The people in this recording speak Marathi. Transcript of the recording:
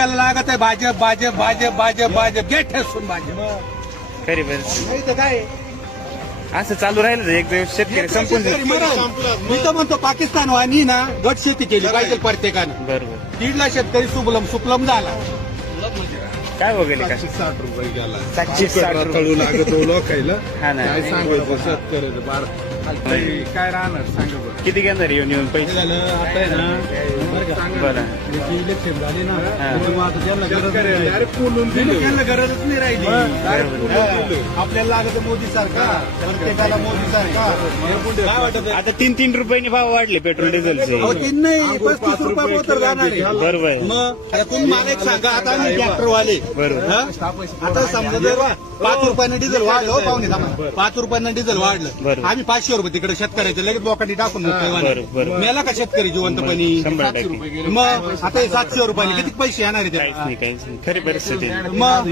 त्याला लागत आहे भाजप भाजप भाजप भाजप भाजप घे ठेसून भाजप. खरी बरं नाही तर काय असं चालू राहिलं तर एक दिवस शेतकरी संपून जाईल. मी तर म्हणतो पाकिस्तान वाणी ना गट शेती केली पाहिजे प्रत्येकानं. बरोबर 1.5 लाख शेतकरी सुफलम झाला. काय वगैरे काय 760 रुपये गेला 760 रुपये. लागतो लोकायला हा ना काय सांगायचं शेतकऱ्याचं बार काय राहणार सांगा बरं. किती घेणार येऊन पैसे आता आहे ना बरं इलेक्शन झाले ना हा. त्यामुळे आता त्यांना गरज नाही. डायरेक्ट बोलून दिलं. त्यांना गरजच नाही राहिली. डायरेक्ट बोलून दिलं. आपल्याला लागत मोदी सरकार प्रत्येकाला मोदी सरकार काय वाटत आहे? आता 3-3 रुपयांनी भाव वाढले पेट्रोल डिझेलचे. अहो, तीन नाही 35 रुपये तर जाणार आहे. बरोबर मग आता तुम्ही मला एक सांगा आता आम्ही ट्रॅक्टरवाले बरोबर. आता समजा जर 5 रुपयानं डिझेल वाढलं हो पाहुणे थांबा. 5 रुपयानं डिझेल वाढलं बरोबर. आम्ही 500 रुपये तिकडे शेतकऱ्याचे लगेच लोकांनी टाकून बरोबर. मेला का शेतकरी जिवंतपणी 100%. मग आता हे 700 रुपयाने किती पैसे येणार आहे काहीच त्याला? नाही काहीच नाही खरी परिस्थिती आहे. मग